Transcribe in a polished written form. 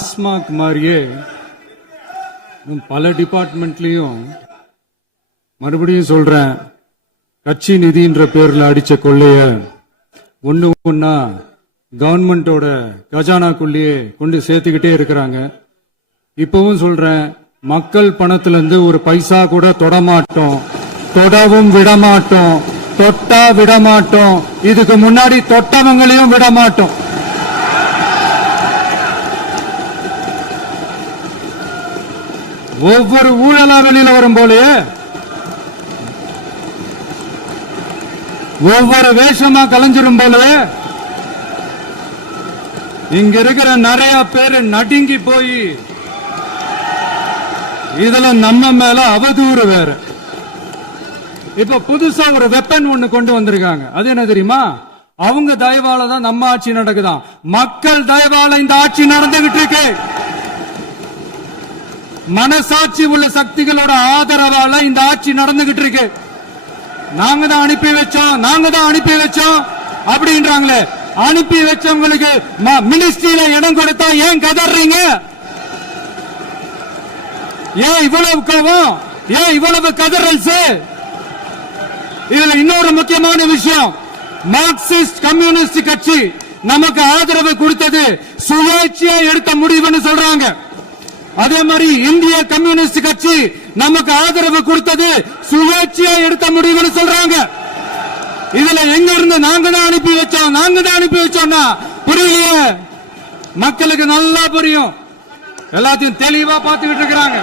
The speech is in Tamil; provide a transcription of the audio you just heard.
டாஸ்மாக் மாதிரியே பல டிபார்ட்மெண்ட்லயும் மறுபடியும் சொல்றேன், கட்சி நிதின்ற பேர்ல அடிச்ச கொள்ளைய ஒன்னா கவர்மெண்டோட கஜானாக்குள்ளேயே கொண்டு சேர்த்துக்கிட்டே இருக்கிறாங்க. இப்பவும் சொல்றேன், மக்கள் பணத்துல இருந்து ஒரு பைசா கூட தொடமாட்டோம், தொடவும் விடமாட்டோம், தொட்டா விடமாட்டோம், இதுக்கு முன்னாடி தொட்டவங்களையும் விடமாட்டோம். ஒவ்வொரு ஊழலா வெளியில வரும் போலே, ஒவ்வொரு வேஷமா கலைஞ்சிரும் போல, இங்க இருக்கிற நிறைய பேரு நடுங்கி போய் இதுல நம்ம மேல அவதூறு வேற. இப்ப புதுசா ஒரு வெப்பன் ஒண்ணு கொண்டு வந்திருக்காங்க. அது என்ன தெரியுமா? அவங்க தயவால தான் நம்ம ஆட்சி நடக்குதான். மக்கள் தயவால இந்த ஆட்சி நடந்துகிட்டு இருக்கு. மனசாட்சி உள்ள சக்திகளோட ஆதரவால இந்த ஆட்சி நடந்துகிட்டு இருக்கு. நாங்க தான் அனுப்பி வச்சோம் அப்படின்றாங்களே. அனுப்பி வச்சவங்களுக்கு மினிஸ்ட்ரியில இடம் கொடுத்தா ஏன் கதறீங்க? ஏன் இவ்வளவு கோவம்? ஏன் இவ்வளவு கதறல்? இதுல இன்னொரு முக்கியமான விஷயம், மார்க்சிஸ்ட் கம்யூனிஸ்ட் கட்சி நமக்கு ஆதரவு கொடுத்தது சுயேட்சையா எடுத்த முடிவுன்னு சொல்றாங்க. அதே மாதிரி இந்திய கம்யூனிஸ்ட் கட்சி நமக்கு ஆதரவு கொடுத்தது சுயேட்சையா எடுத்த முடிவுன்னு சொல்றாங்க. இதுல எங்க இருந்து நாங்க தான் அனுப்பி வச்சோம்னா புரியலையே. மக்களுக்கு நல்லா புரியும், எல்லாத்தையும் தெளிவா பார்த்துக்கிட்டு இருக்கிறாங்க.